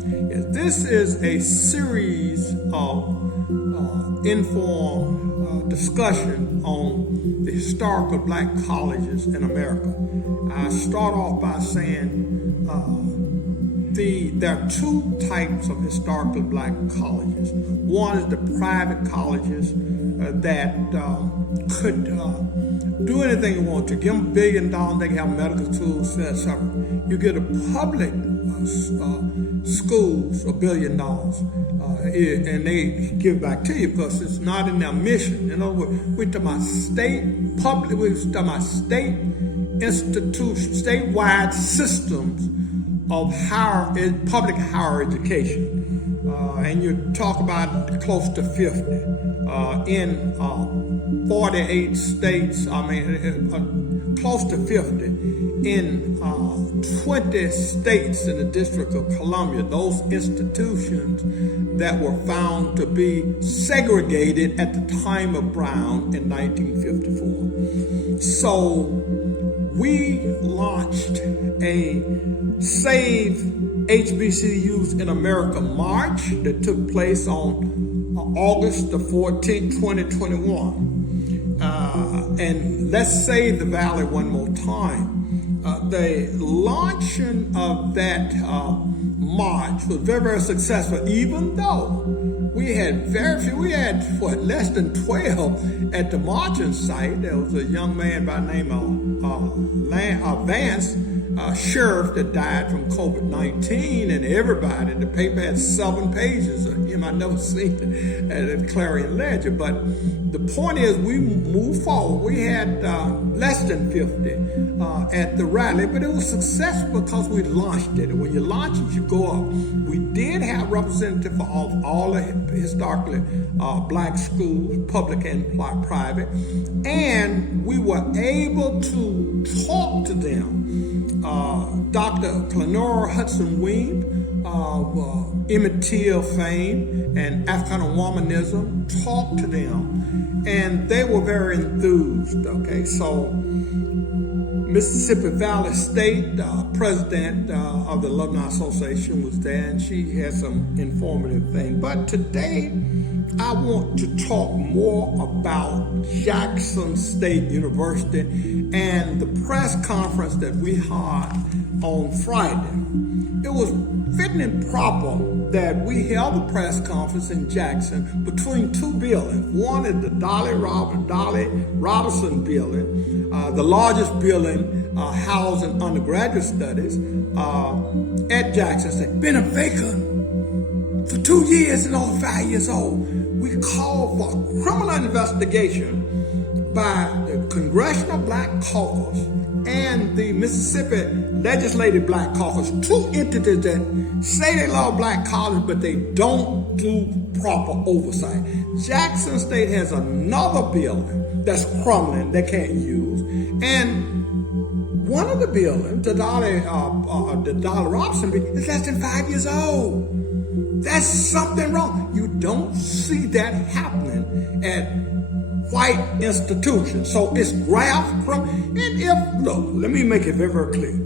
Yes, this is a series of informed discussion on the historical black colleges in America. I start off by saying there are two types of historical black colleges. One is the private colleges that could do anything you want to. Give them $1 billion, they can have medical schools, etc. You get a public schools $1 billion, and they give back to you because it's not in their mission. In other words, we're talking about state public, we're talking about state institutions, statewide systems of public higher education. And you talk about close to 50 in 48 states, close to 50 in 20 states in the District of Columbia, those institutions that were found to be segregated at the time of Brown in 1954. So we launched a Save HBCUs in America March that took place on August the 14th, 2021. And let's save the Valley one more time. The launching of that march was very, very successful, even though we had very few. We had less than 12 at the marching site. There was a young man by the name of Vance, sheriff, that died from COVID-19, and everybody, the paper had 7 pages of him. I never seen it at the Clarion Ledger. But the point is, we moved forward. We had less than 50 at the rally, but it was successful because we launched it. And when you launch it, you go up. We did have representatives of all the historically black schools, public and private, and we were able to talk to them. Dr. Clenora Hudson Weems of Emmett Till fame and African womanism, talked to them, and they were very enthused. Okay, so Mississippi Valley State president of the Alumni Association was there, and she had some informative things. But today, I want to talk more about Jackson State University and the press conference that we had on Friday. It was fitting and proper that we held a press conference in Jackson between 2 buildings. One is the Dolly Robinson building, the largest building housing undergraduate studies at Jackson State. Been a vacant for 2 years and over 5 years old. We called for a criminal investigation by the Congressional Black Caucus and the Mississippi Legislative Black Caucus, 2 entities that say they love black colleges, but they don't do proper oversight. Jackson State has another building that's crumbling, they can't use. And one of the buildings, the Dolly Robinson building, is less than 5 years old. That's something wrong. You don't see that happening at white institutions. So it's graft from, look, let me make it very, very clear.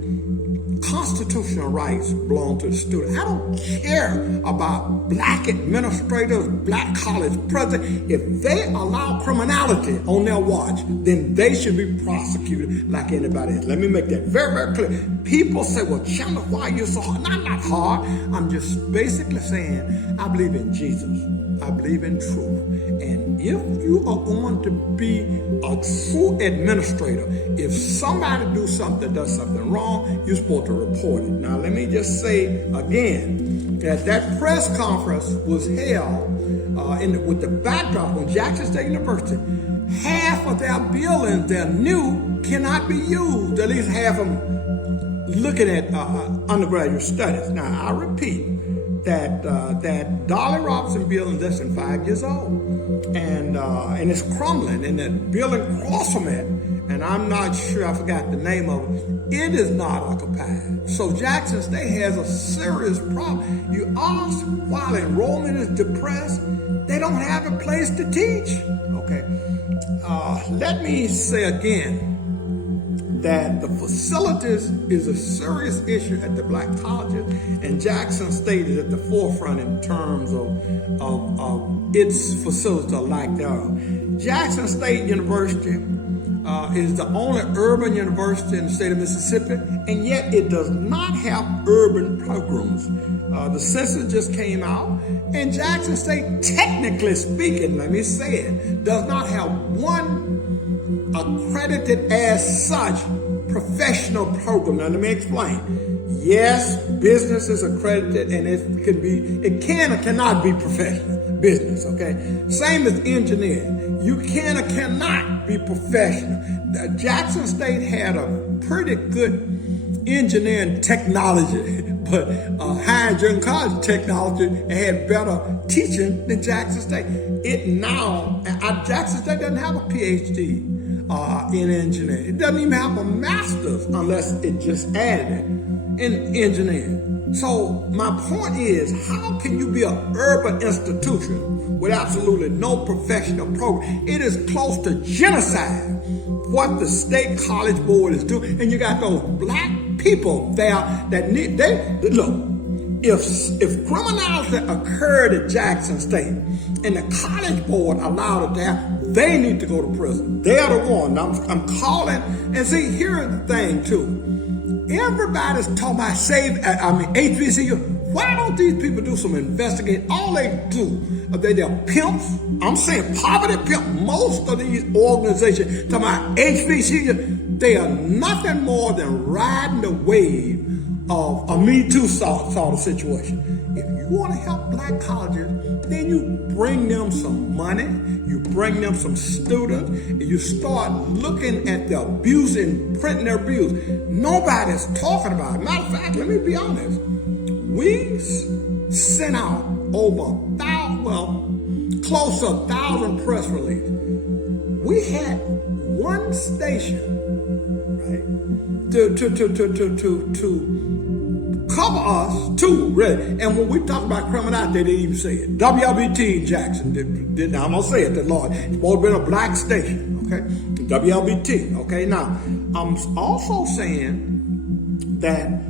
Constitutional rights belong to the student. I don't care about black administrators, black college presidents. If they allow criminality on their watch, then they should be prosecuted like anybody else. Let me make that very, very clear. People say, well, Chambliss, why are you so hard? No, I'm not hard. I'm just basically saying I believe in Jesus. I believe in truth. And if you are going to be a true administrator, if somebody does something wrong, you're supposed to report it. Now, let me just say again that press conference was held with the backdrop on Jackson State University. Half of their buildings, they're new, cannot be used. At least half of them looking at undergraduate studies. Now, I repeat, that Dolly Robinson building less than 5 years old, and it's crumbling, and that building across from it, and I'm not sure, I forgot the name of it, it is not occupied. So Jackson State has a serious problem. You ask, while enrollment is depressed, they don't have a place to teach. Okay, let me say again, that the facilities is a serious issue at the black colleges, and Jackson State is at the forefront in terms of its facilities or lack thereof. Jackson State University is the only urban university in the state of Mississippi, and yet it does not have urban programs. The census just came out, and Jackson State, technically speaking, let me say it, does not have one accredited as such professional program. Now let me explain. Yes, business is accredited, and it can or cannot be professional business, okay? Same as engineering. You can or cannot be professional. Jackson State had a pretty good engineering technology, but higher junior college technology, and had better teaching than Jackson State. Jackson State doesn't have a PhD in engineering. It doesn't even have a master's unless it just added it in engineering. So my point is, how can you be an urban institution with absolutely no professional program? It is close to genocide what the state college board is doing, and you got those black people there that look. If criminality occurred at Jackson State and the college board allowed it there, they need to go to prison. They're the one. I'm calling. And see, here's the thing too. Everybody's talking about HBCU. Why don't these people do some investigating? All they do, they're pimps. I'm saying poverty pimp. Most of these organizations talking about HBCU, they are nothing more than riding the wave of a Me Too sort of situation. If you want to help black colleges, then you bring them some money, you bring them some students, and you start looking at the abuse and printing their abuse. Nobody's talking about it. Matter of fact, let me be honest. We sent out close to 1,000 press releases. We had one station, right, to cover us too, really. And when we talk about criminality, they didn't even say it. WLBT Jackson did. Now I'm gonna say it. The Lord, it's supposed to be a black station, okay? WLBT, okay. Now I'm also saying that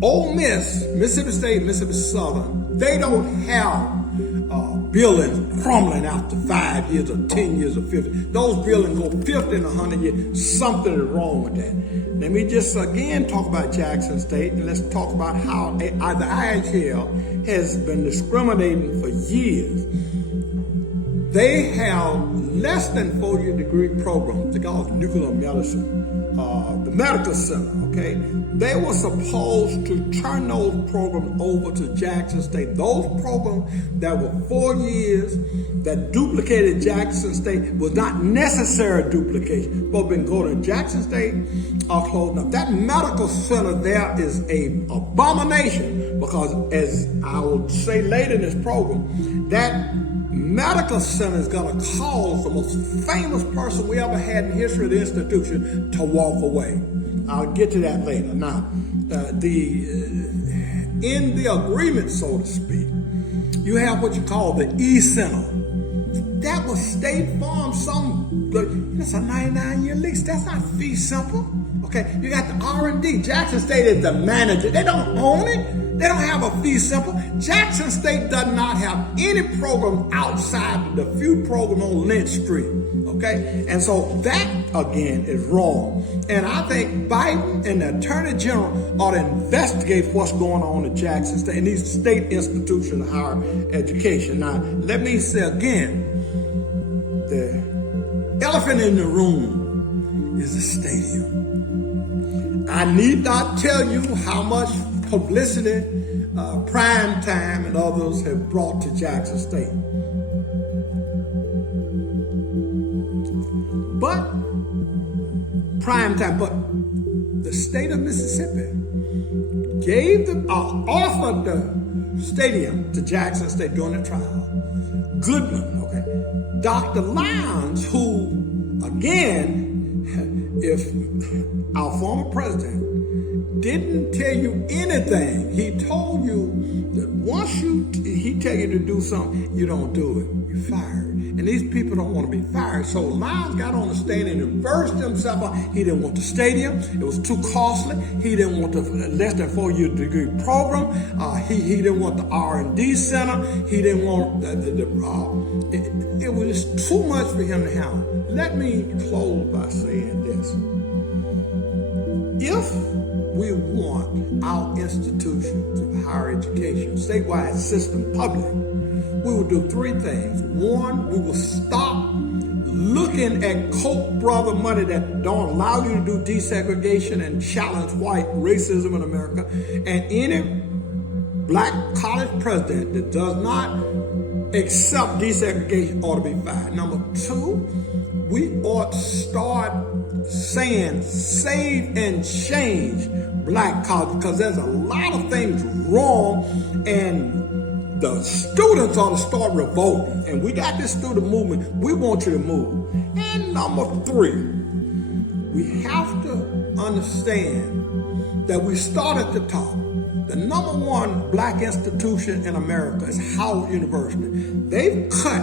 Ole Miss, Mississippi State, Mississippi Southern, they don't have buildings crumbling after 5 years or 10 years or 50. Those buildings go 50 and 100 years. Something is wrong with that. Let me just again talk about Jackson State, and let's talk about how the IHL has been discriminating for years. They have less than 4-year degree programs. They call it nuclear medicine. The medical center, okay? They were supposed to turn those programs over to Jackson State. Those programs that were 4 years that duplicated Jackson State was not necessary duplication. But been going to Jackson State are closed up. That medical center there is an abomination because, as I will say later in this program, that medical center is going to cause the most famous person we ever had in history of the institution to walk away. I'll get to that later. Now, in the agreement, so to speak, you have what you call the E-Center. That was State Farm, that's a 99-year lease. That's not fee simple. Okay, you got the R&D. Jackson State is the manager. They don't own it. They don't have a fee simple. Jackson State does not have any program outside of the few programs on Lynch Street. Okay, and so that again is wrong. And I think Biden and the Attorney General ought to investigate what's going on at Jackson State and these state institutions of higher education. Now, let me say again, the elephant in the room is the stadium. I need not tell you how much publicity, Prime Time and others have brought to Jackson State. But the state of Mississippi offered the stadium to Jackson State during the trial. Goodman, okay. Dr. Lyons, who, again, if our former president didn't tell you anything, he told you once he tell you to do something, you don't do it. You're fired. And these people don't want to be fired. So Lyons got on the stage and reversed himself. He didn't want the stadium. It was too costly. He didn't want the less than 4-year degree program. He didn't want the R&D center. He didn't want it was just too much for him to handle. Let me close by saying this. If we want our institutions of higher education, statewide system public, we will do 3 things. 1, we will stop looking at Koch brother money that don't allow you to do desegregation and challenge white racism in America. And any black college president that does not accept desegregation ought to be fired. Number 2, we ought to start saying save and change black college, because there's a lot of things wrong, and the students ought to start revolting. And we got this student movement. We want you to move. And number 3, we have to understand that we start at the top. The number 1 black institution in America is Howard University. They've cut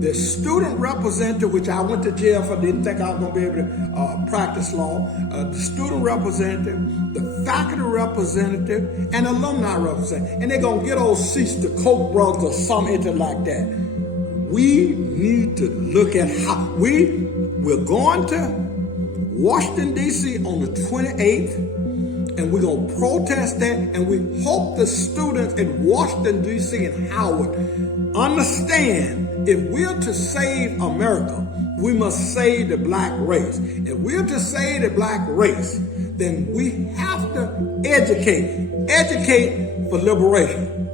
the student representative, which I went to jail for, didn't think I was going to be able to practice law, the student representative, the faculty representative, and alumni representative. And they're going to get those seats to Koch brothers or something like that. We need to look at how we're going to Washington, D.C. on the 28th. And we're going to protest that, and we hope the students in Washington, D.C. and Howard understand if we're to save America, we must save the black race. If we're to save the black race, then we have to educate for liberation.